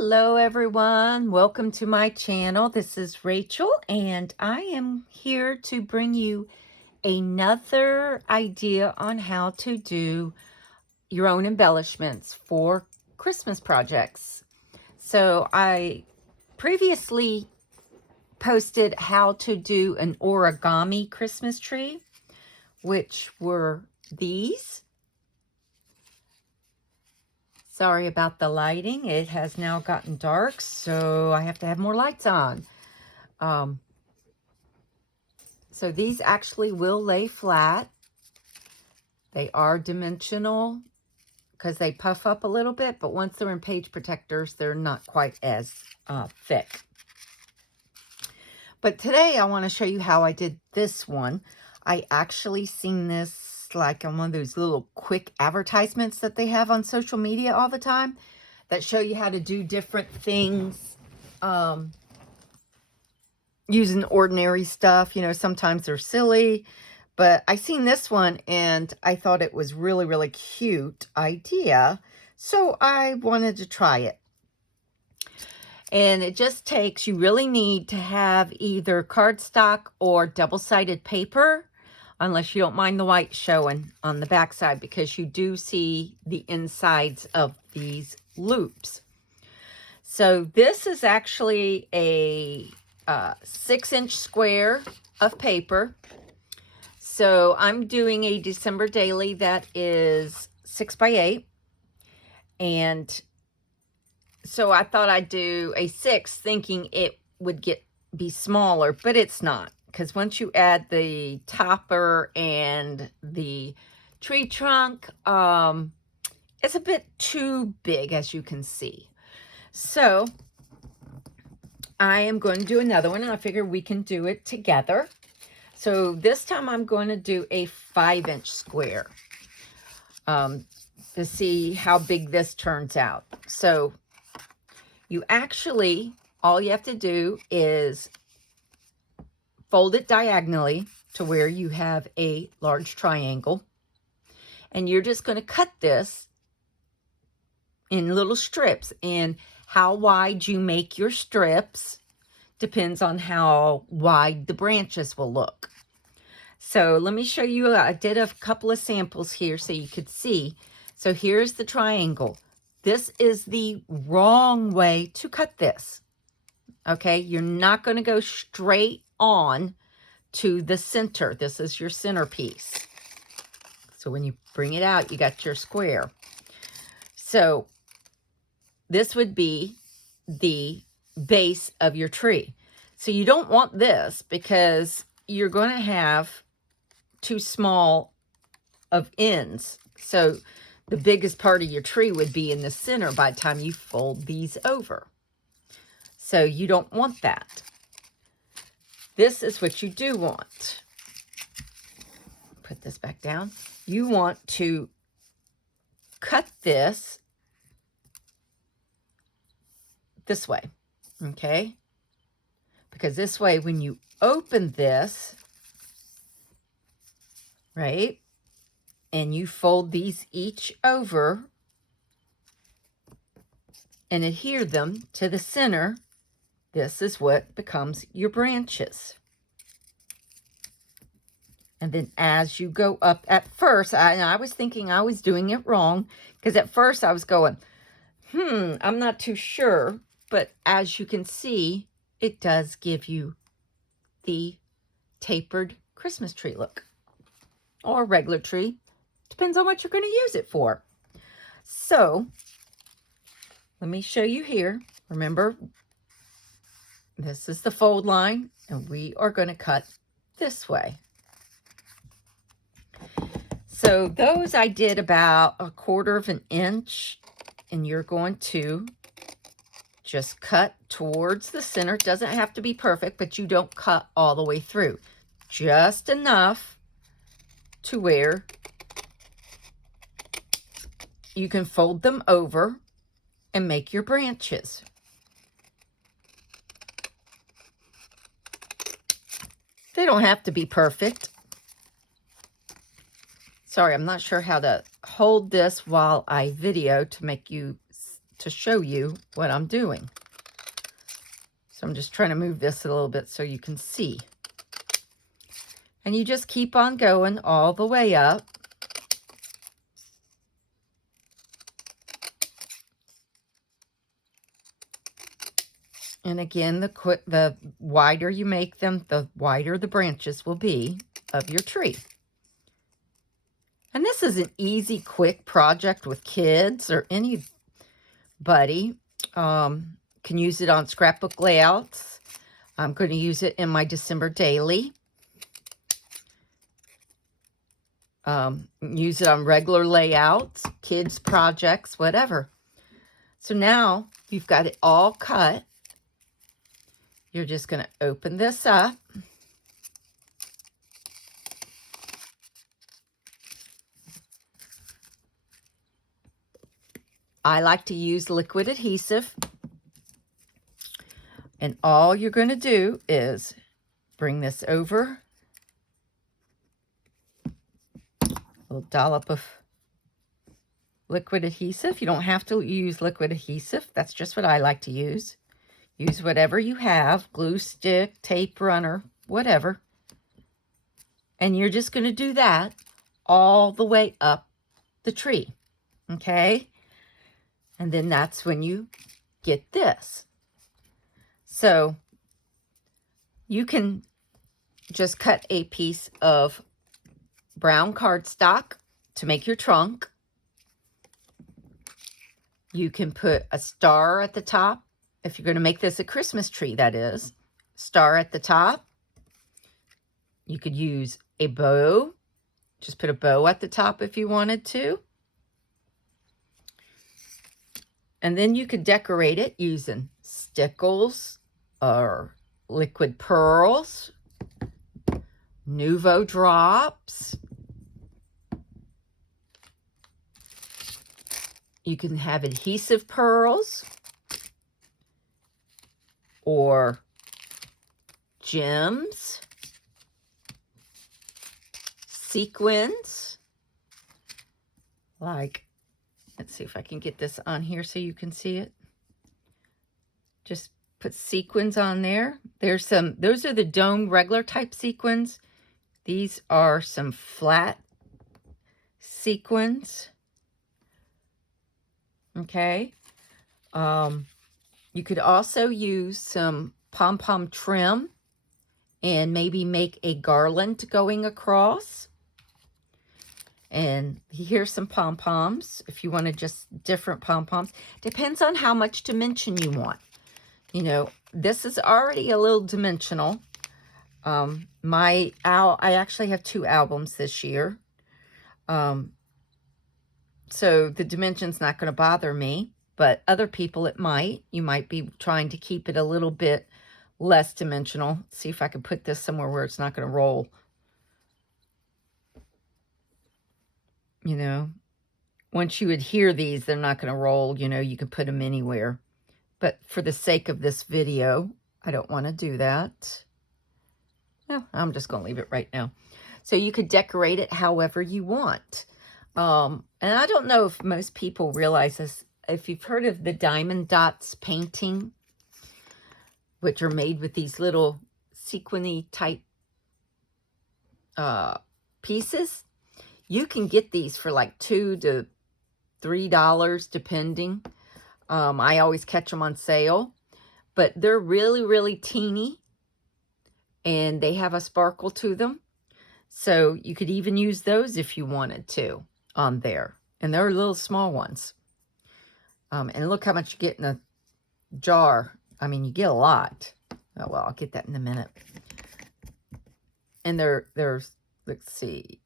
Hello everyone, welcome to my channel. This is Rachel and I am here to bring you another idea on how to do your own embellishments for Christmas projects. So I previously posted how to do an origami Christmas tree, which were these. Sorry about the lighting. It has now gotten dark, so I have to have more lights on. So these actually will lay flat. They are dimensional because they puff up a little bit, but once they're in page protectors, they're not quite as thick. But today I want to show you how I did this one. I actually seen this like on one of those little quick advertisements that they have on social media all the time that show you how to do different things using ordinary stuff. You know, sometimes they're silly, but I seen this one and I thought it was really, really cute idea. So I wanted to try it. And it just takes, you really need to have either cardstock or double-sided paper, unless you don't mind the white showing on the back side, because you do see the insides of these loops. So this is actually a 6-inch square of paper. So I'm doing a December daily that is 6 by 8. And so I thought I'd do a 6 thinking it would be smaller, but it's not. Because once you add the topper and the tree trunk, it's a bit too big, as you can see. So I am going to do another one, and I figure we can do it together. So this time I'm going to do a 5-inch square to see how big this turns out. So you actually, all you have to do is fold it diagonally to where you have a large triangle. And you're just going to cut this in little strips. And how wide you make your strips depends on how wide the branches will look. So let me show you, I did a couple of samples here so you could see. So here's the triangle. This is the wrong way to cut this. Okay, you're not going to go straight on to the center. This is your centerpiece. So when you bring it out, you got your square. So this would be the base of your tree. So you don't want this because you're going to have too small of ends. So the biggest part of your tree would be in the center by the time you fold these over. So you don't want that. This is what you do want. Put this back down. You want to cut this way, okay? Because this way, when you open this, right, and you fold these each over and adhere them to the center, this is what becomes your branches. And then as you go up, at first, I was thinking I was doing it wrong, because at first I was going, I'm not too sure. But as you can see, it does give you the tapered Christmas tree look. Or a regular tree. Depends on what you're going to use it for. So, let me show you here. Remember, this is the fold line, and we are going to cut this way. So those I did about 1/4 of an inch, and you're going to just cut towards the center. It doesn't have to be perfect, but you don't cut all the way through. Just enough to where you can fold them over and make your branches. They don't have to be perfect. Sorry, I'm not sure how to hold this while I video to make you to show you what I'm doing. So I'm just trying to move this a little bit so you can see. And you just keep on going all the way up. And again, the wider you make them, the wider the branches will be of your tree. And this is an easy, quick project with kids or anybody. Can use it on scrapbook layouts. I'm going to use it in my December daily. Use it on regular layouts, kids projects, whatever. So now you've got it all cut. You're just going to open this up. I like to use liquid adhesive. And all you're going to do is bring this over. A little dollop of liquid adhesive. You don't have to use liquid adhesive. That's just what I like to use. Use whatever you have. Glue stick, tape runner, whatever. And you're just going to do that all the way up the tree. Okay? And then that's when you get this. So you can just cut a piece of brown cardstock to make your trunk. You can put a star at the top. If you're going to make this a Christmas tree, that is. Star at the top. You could use a bow. Just put a bow at the top if you wanted to. And then you could decorate it using stickles or liquid pearls, Nuvo drops. You can have adhesive pearls or gems, sequins, like, let's see if I can get this on here so you can see it. Just put sequins on there. There's some, those are the dome regular type sequins. These are some flat sequins. Okay. You could also use some pom-pom trim and maybe make a garland going across. And here's some pom-poms if you wanted just different pom-poms. Depends on how much dimension you want. You know, this is already a little dimensional. I actually have 2 albums this year. So the dimension's not going to bother me, but other people it might. You might be trying to keep it a little bit less dimensional. See if I can put this somewhere where it's not going to roll. You know, once you adhere these, they're not going to roll. You know, you can put them anywhere. But for the sake of this video, I don't want to do that. No, I'm just going to leave it right now. So you could decorate it however you want. And I don't know if most people realize this. If you've heard of the diamond dots painting, which are made with these little sequiny type pieces, you can get these for like $2 to $3 depending. I always catch them on sale, but they're really, really teeny and they have a sparkle to them. So you could even use those if you wanted to on there. And they're little small ones. And look how much you get in a jar. I mean, you get a lot. Oh, well, I'll get that in a minute. And there's, let's see,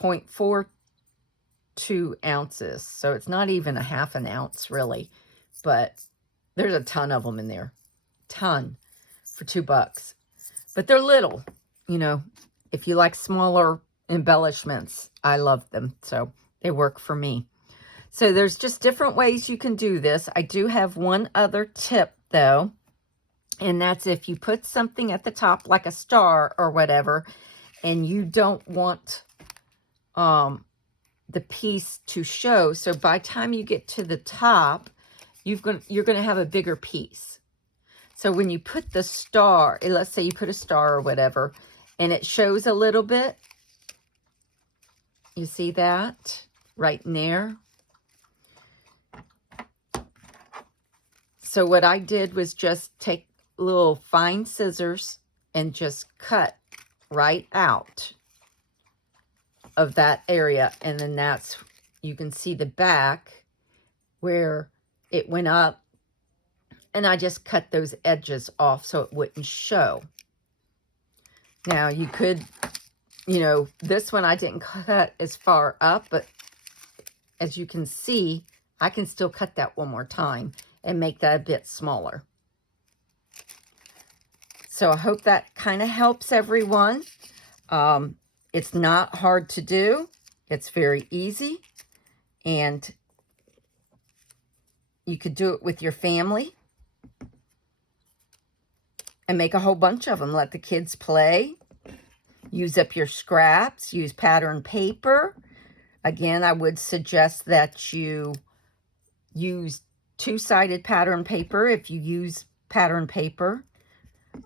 0.42 ounces. So it's not even a half an ounce, really. But there's a ton of them in there. Ton for $2. But they're little, you know. If you like smaller embellishments, I love them. So they work for me. So there's just different ways you can do this. I do have one other tip, though. And that's if you put something at the top, like a star or whatever, and you don't want the piece to show. So by the time you get to the top, you're going to have a bigger piece. So when you put the star, let's say you put a star or whatever, and it shows a little bit, you see that right in there? So what I did was just take little fine scissors and just cut right out of that area. And then that's, you can see the back where it went up. And I just cut those edges off so it wouldn't show. Now you could, you know, this one I didn't cut as far up, but as you can see, I can still cut that one more time and make that a bit smaller. So I hope that kind of helps everyone. It's not hard to do. It's very easy. And you could do it with your family and make a whole bunch of them. Let the kids play. Use up your scraps. Use pattern paper. Again, I would suggest that you use two-sided pattern paper if you use pattern paper,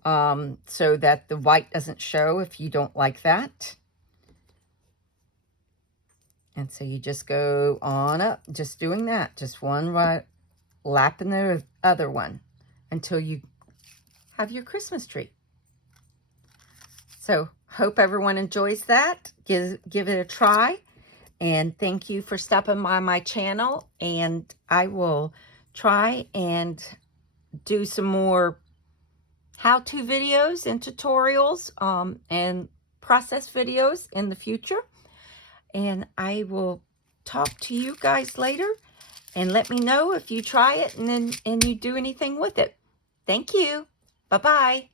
so that the white doesn't show if you don't like that. And so you just go on up, just doing that, just one right, lapping the other one until you have your Christmas tree. So hope everyone enjoys that. Give it a try. And thank you for stopping by my channel. And I will try and do some more how-to videos and tutorials and process videos in the future. And I will talk to you guys later. And let me know if you try it and you do anything with it. Thank you. Bye-bye.